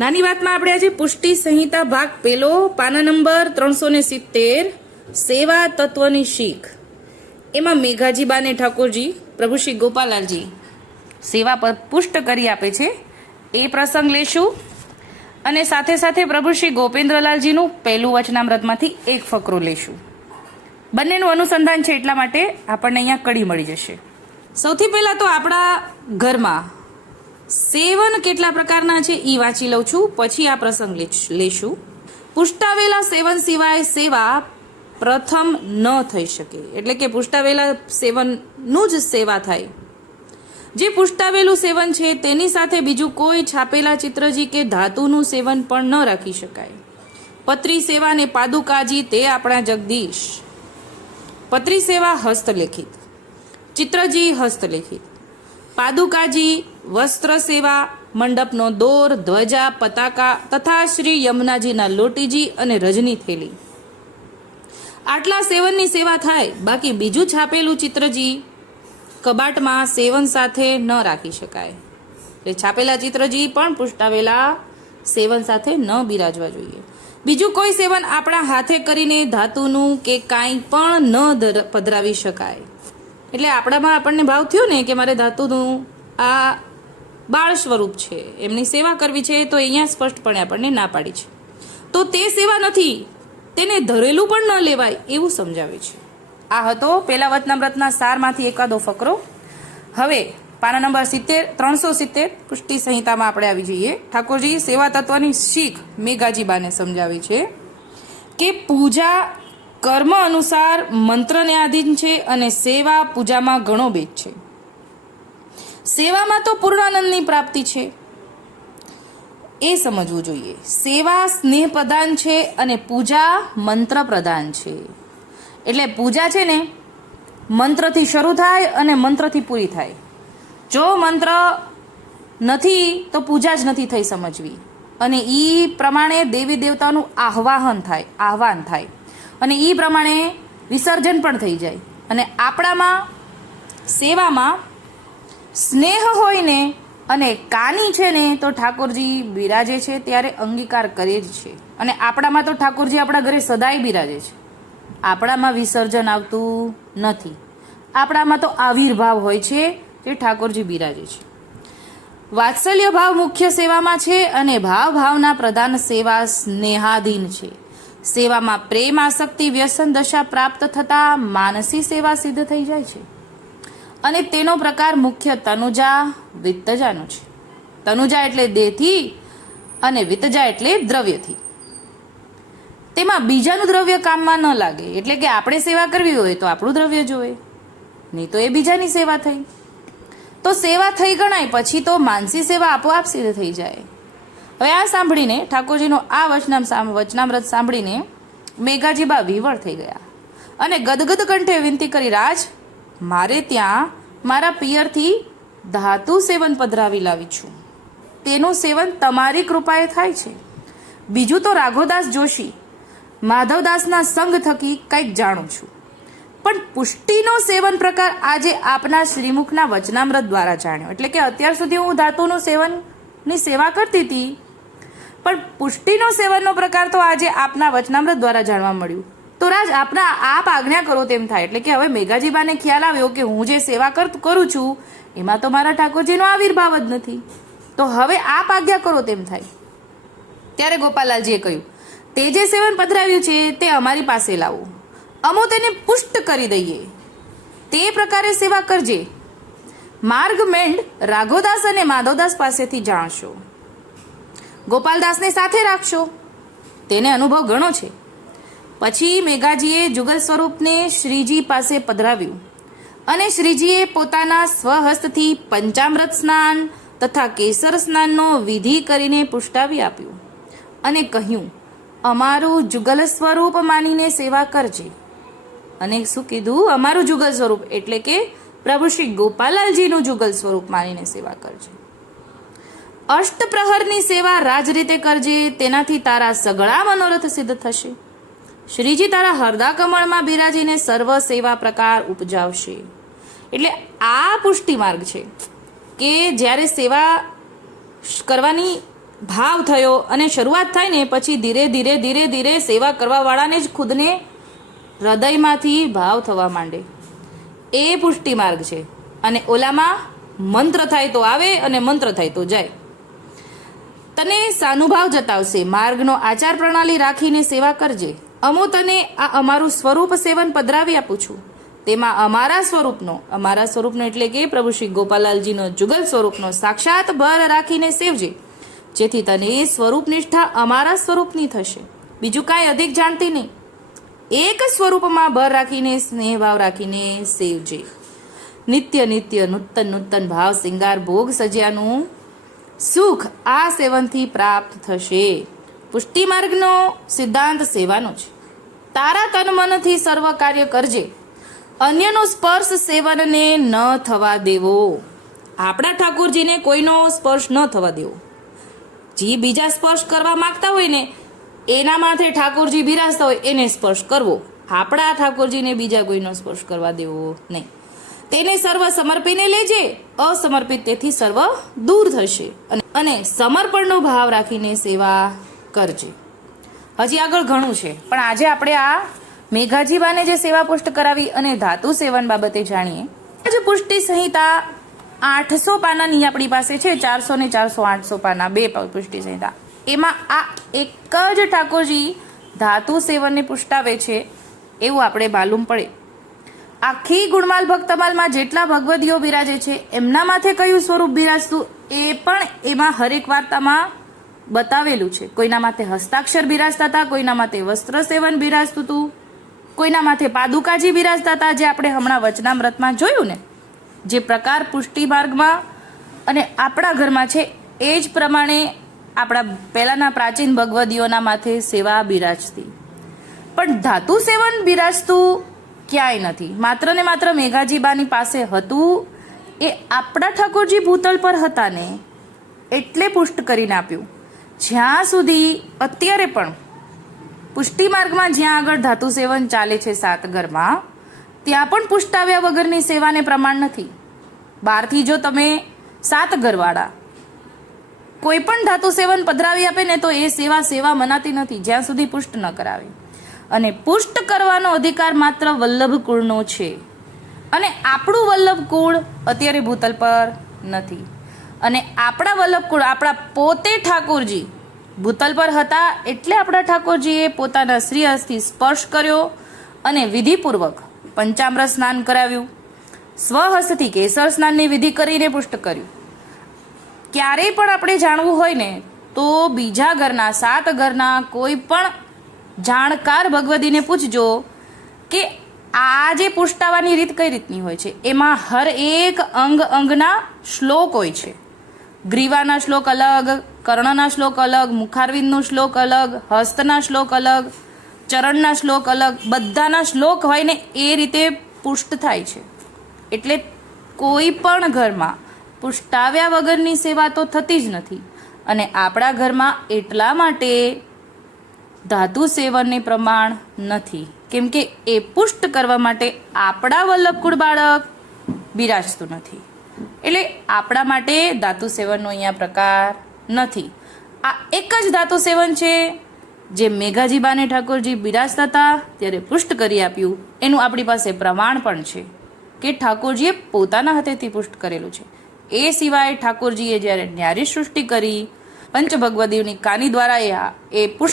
નાની વાતમાં આપણે આજે પુષ્ટિ સંહિતા ભાગ પેલો પાના નંબર ત્રણસો સિત્તેર, સેવા તત્વની શીખ. એમાં મેઘાજીબાને ઠાકોરજી, પ્રભુ શ્રી ગોપાલાલજી સેવા પર પુષ્ટ કરી આપે છે. એ પ્રસંગ લેશું. અને સાથે સાથે પ્રભુ શ્રી ગોપેન્દ્રલાલજીનું પહેલું વચનામૃતમાંથી એક ફકરો લેશું. બંનેનું અનુસંધાન છે એટલા માટે આપણને અહીંયા કડી મળી જશે. સૌથી પહેલાં તો આપણા ઘરમાં સેવન કેટલા પ્રકારના છે એ વાંચી લઉં છું. પછી આ પ્રસંગ લેશું. પુષ્ટાવેલા સેવન સિવાય સેવા પ્રથમ ન થઈ શકે. એટલે કે પુષ્ટાવેલા સેવનનું જ સેવા થાય. જે પુષ્ટાવેલું સેવન છે તેની સાથે બીજું કોઈ છાપેલા ચિત્રજી કે ધાતુનું સેવન પણ ન રાખી શકાય. પત્રી સેવા ને પાદુકાજી તે આપણા જગદીશ. પત્રી સેવા હસ્તલેખિત. ચિત્રજી હસ્તલેખિત. પાદુકાજી વસ્ત્ર સેવા, મંડપનો દોર, ધ્વજા, પતાકા તથા શ્રી યમુનાજીના લોટીજી અને રજની થેલી. આટલા સેવનની સેવા થાય, બાકી બીજું છાપેલું ચિત્રજી કબાટમાં સેવન સાથે ન રાખી શકાય. એટલે છાપેલા ચિત્રજી પણ પુષ્ટાવેલા સેવન સાથે ન બિરાજવા જોઈએ. બીજું કોઈ સેવન આપણા હાથે કરીને ધાતુનું કે કાંઈ પણ ન પધરાવી શકાય. એટલે આપણામાં આપણને ભાવ થયો ને કે મારે ધાતુનું આ બાળ સ્વરૂપ છે, એમની સેવા કરવી છે, તો અહીંયા સ્પષ્ટપણે આપણને ના પાડી છે. તો તે સેવા નથી, તેને ધરેલું પણ ન લેવાય એવું સમજાવે છે. આ હતો પેલા વચનામૃતના સારમાંથી એકાદો ફકરો. હવે પાના નંબર સિત્તેર, ત્રણસો સિત્તેર પુષ્ટિ સંહિતામાં આપણે આવી જઈએ. ઠાકોરજી, સેવા તત્વની શીખ મેઘાજીબાને સમજાવે છે કે પૂજા કર્મ અનુસાર મંત્રને આધીન છે અને સેવા પૂજામાં ઘણો ભેદ છે. સેવામાં તો પૂર્ણાનંદની પ્રાપ્તિ છે. એ સમજવું જોઈએ. સેવા સ્નેહ પ્રધાન છે અને પૂજા મંત્ર પ્રધાન છે. એટલે પૂજા છે ને, મંત્રથી શરૂ થાય અને મંત્રથી પૂરી થાય. જો મંત્ર નથી, તો પૂજા જ નથી થઈ સમજવી. અને એ પ્રમાણે દેવી દેવતાનું આહ્વાહન થાય, આહ્વાન થાય. અને એ પ્રમાણે વિસર્જન પણ થઈ જાય. અને આપણામાં, સેવામાં સ્નેહ હોય ને અને કાની છે ને, તો ઠાકોરજી બિરાજે છે, ત્યારે અંગીકાર કરે જ છે. અને આપણામાં તો ઠાકોરજી આપણા ઘરે સદાય બિરાજે છે. આપણામાં વિસર્જન આવતું નથી. આપણામાં તો આવિર્ભાવ હોય છે, તે ઠાકોરજી બિરાજે છે. વાત્સલ્ય ભાવ મુખ્ય સેવામાં છે, અને ભાવ ભાવના પ્રધાન સેવા સ્નેહાધીન છે. સેવામાં પ્રેમ, આસક્તિ, વ્યસન, દશા પ્રાપ્ત થતા માનસી સેવા સિદ્ધ થઈ જાય છે. અને તેનો પ્રકાર મુખ્ય તનુજા, વિત્તજાનો છે. તનુજા એટલે દેહથી અને વિત્તજા એટલે દ્રવ્યથી. તેમાં બીજાનું દ્રવ્ય કામમાં ન લાગે, એટલે કે આપણે સેવા કરવી હોય તો આપણું દ્રવ્ય જોવે. નહીં તો એ બીજાની સેવા થઈ. તો સેવા થઈ ગણાય, પછી તો માનસી સેવા આપોઆપ સિદ્ધ થઈ જાય. હવે આ સાંભળીને ઠાકોરજીનો આ વચનામ વચનામૃત સાંભળીને મેઘાજીબા વિવળ થઈ ગયા. અને ગદગદ કંઠે વિનંતી કરી, રાજ, મારે ત્યાં મારા પિયરથી ધાતુ સેવન પધરાવી લાવી છું. તેનું સેવન તમારી કૃપાએ થાય છે. બીજું તો રાઘોદાસ જોશી, માધવદાસના સંગ થકી કંઈક જાણું છું. પણ પુષ્ટિનો સેવન પ્રકાર આજે આપના શ્રીમુખના વચનામૃત દ્વારા જાણ્યો. એટલે કે અત્યાર સુધી હું ધાતુનું સેવનની સેવા કરતી હતી પણ પુષ્ટિનો સેવનનો પ્રકાર તો આજે આપના વચનામૃત દ્વારા જાણવા મળ્યું. તો રાજ, આપના આપ આજ્ઞા કરો તેમ થાય, એટલે કે હવે મેઘાજીબાને ખ્યાલ આવ્યો કે હું જે સેવા કર છું, એમાં તો મારા ઠાકોરજીનો આવિર્ભાવ જ નથી. તો હવે આપ આજ્ઞા કરો તેમ થાય. ત્યારે ગોપાલાલજીએ કહ્યું, તે જે સેવન પધરાવ્યું છે, તે અમારી પાસે લાવો. અમો તેને પુષ્ટ કરી દઈએ. તે પ્રકારે સેવા કરજે. માર્ગ મેંડ રાઘોદાસ અને માધવદાસ પાસેથી જાણશો. ગોપાલદાસને સાથે રાખશો. તેને અનુભવ ઘણો છે. પછી મેઘાજીએ જુગલ સ્વરૂપને શ્રીજી પાસે પધરાવ્યું અને શ્રીજીએ પોતાના સ્વહસ્તથી પંચામૃત સ્નાન તથા કેસર સ્નાનનો વિધિ કરીને પુષ્ટાવી આપ્યું અને કહ્યું, અમારું જુગલ સ્વરૂપ માનીને સેવા કરજે. અને શું કીધું? અમારું જુગલ સ્વરૂપ એટલે કે પ્રભુ શ્રી ગોપાલાલજીનું જુગલ સ્વરૂપ માનીને સેવા કરજે. અષ્ટપ્રહરની સેવા રાજ રીતે કરજે, તેનાથી તારા સગળા મનોરથ સિદ્ધ થશે. શ્રીજી તારા હરદા કમળમાં બિરાજીને સર્વ સેવા પ્રકાર ઉપજાવશે. એટલે આ પુષ્ટિ માર્ગ છે કે જ્યારે સેવા કરવાની ભાવ થયો અને શરૂઆત થાય ને, પછી ધીરે ધીરે ધીરે ધીરે સેવા કરવાવાળાને જ ખુદને હૃદયમાંથી ભાવ થવા માંડે. એ પુષ્ટિ માર્ગ છે. અને ઓલામાં મંત્ર થાય તો આવે અને મંત્ર થાય તો જાય. તને સાનુભાવ જતાવશે. માર્ગનો આચાર પ્રણાલી રાખીને સેવા કરજે. અમો તને આ અમારું સ્વરૂપ સેવન પધરાવી આપું છું. તેમાં અમારા સ્વરૂપનો અમારા સ્વરૂપનો એટલે કે પ્રભુ શ્રી ગોપાલાલજીનો જુગલ સ્વરૂપનો સાક્ષાત ભર રાખીને સેવજે. જેથી તને સ્વરૂપ નિષ્ઠા અમારા સ્વરૂપની થશે. બીજું કાંઈ અધિક જાણતી નહીં. એક સ્વરૂપમાં ભર રાખીને સ્નેહ ભાવ રાખીને સેવજે. નિત્ય નિત્ય, નૂતન નૂતન ભાવ, શિંગાર, ભોગ સજ્યાનું સુખ આ સેવનથી પ્રાપ્ત થશે. પુષ્ટિ માર્ગનો સિદ્ધાંત સેવાનો છે. તારા તન મનથી સર્વ કાર્ય કરજે. અન્યનો સ્પર્શ સેવનને ન થવા દેવો. આપણા ઠાકોરજીને કોઈનો સ્પર્શ ન થવા દેવો. જે બીજા સ્પર્શ કરવા માંગતા હોય ને, એના માથે ઠાકોરજી બિરાજતા હોય, એને સ્પર્શ કરવો. આપણા ઠાકોરજીને બીજા કોઈનો સ્પર્શ કરવા દેવો નહીં. તેને સર્વ સમર્પીને લેજે. અસમર્પિત તેથી સર્વ દૂર થશે. અને સમર્પણનો ભાવ રાખીને સેવા કરજે. હજી આગળ ઘણું છે. પણ આજે આપણે આ મેઘાજીબાને જે સેવા પુષ્ટ કરાવી અને ધાતુ સેવન બાબતે જાણીએ. આજે પુષ્ટિ સંહિતા આઠસો પાનાની આપણી પાસે છે. ચારસો ને ચારસો આઠસો પાના. બે પુષ્ટિ સંહિતા. એમાં આ એક જ ઠાકોરજી ધાતુ સેવનને પુષ્ટાવે છે. એવું આપણે માલુમ પડે. આખી ગુણમાલ ભક્તમાલમાં જેટલા ભગવદીઓ બિરાજે છે, એમના માથે કયું સ્વરૂપ બિરાજતું, એ પણ એમાં હરેક વાર્તામાં બતાવેલું છે. કોઈના માથે હસ્તાક્ષર બિરાજતા હતા, કોઈના માથે વસ્ત્ર સેવન બિરાજતું હતું, કોઈના માથે પાદુકાજી બિરાજતા હતા, જે આપણે હમણાં વચનામૃતમાં જોયું ને, જે પ્રકાર પુષ્ટિ માર્ગમાં અને આપણા ઘરમાં છે, એ જ પ્રમાણે આપણા પહેલાંના પ્રાચીન ભગવદીઓના માથે સેવા બિરાજતી. પણ ધાતુ સેવન બિરાજતું ક્યાંય નથી. માત્ર ને માત્ર મેઘાજીબાની પાસે હતું. એ આપણા ઠાકોરજી ભૂતલ પર હતા ને એટલે પુષ્ટ કરીને આપ્યું. જ્યાં સુધી અત્યારે પણ પુષ્ટિ માર્ગમાં જ્યાં આગળ ધાતુ સેવન ચાલે છે સાતગરમાં ત્યાં પણ પુષ્ટાવ્યા વગરની સેવાને પ્રમાણ નથી. બહારથી જો તમે સાતગરવાળા કોઈ પણ ધાતુ સેવન પધરાવી આપે ને તો એ સેવા સેવા મનાતી નથી. જ્યાં સુધી પુષ્ટ ન કરાવે. અને પુષ્ટ કરવાનો અધિકાર માત્ર વલ્લભ કુળનો છે. અને આપણું વલ્લભ કુળ અત્યારે ભૂતલ પર નથી. અને આપણા વલ્લભ કુળ, આપણા પોતે ઠાકોરજી ભૂતલ પર હતા એટલે આપણા ઠાકોરજીએ પોતાના શ્રી હસ્તથી સ્પર્શ કર્યો અને વિધિપૂર્વક પંચામ્ર સ્નાન કરાવ્યું. સ્વહસ્તથી કેસર સ્નાનની વિધિ કરીને પુષ્ટ કર્યું. ક્યારેય પણ આપણે જાણવું હોય ને, તો બીજા ઘરના, સાત ઘરના કોઈ પણ જાણકાર ભગવદીને પૂછજો કે આ જે પુષ્ટાવાની રીત કઈ રીતની હોય છે? એમાં હર એક અંગ અંગના શ્લોક હોય છે. ગ્રીવાના શ્લોક અલગ, કર્ણના શ્લોક અલગ, મુખારવિંદનો શ્લોક અલગ, હસ્તના શ્લોક અલગ, ચરણના શ્લોક અલગ, બધાના શ્લોક હોય ને એ રીતે પુષ્ટ થાય છે. એટલે કોઈ પણ ઘરમાં પુષ્ટાવ્યા વગરની સેવા તો થતી જ નથી. અને આપણા ઘરમાં એટલા માટે ધાતુ સેવનને પ્રમાણ નથી. કેમ કે એ પુષ્ટ કરવા માટે આપણા વલ્લભકુળ બાળક બિરાજતું નથી. એટલે આપણા માટે ધાતુ સેવનનો અહીંયા પ્રકાર નથી. આ એક જ ધાતુ સેવન છે, જે મેઘાજીબાને ઠાકોરજી બિરાજતા હતા, ત્યારે પુષ્ટ કરી આપ્યું. એનું આપણી પાસે પ્રમાણ પણ છે કે ઠાકોરજીએ પોતાના હાથેથી પુષ્ટ કરેલું છે. એ સિવાય ઠાકોરજીએ જ્યારે ન્યારી સૃષ્ટિ કરી, પંચભગવદીઓની કાની દ્વારા એ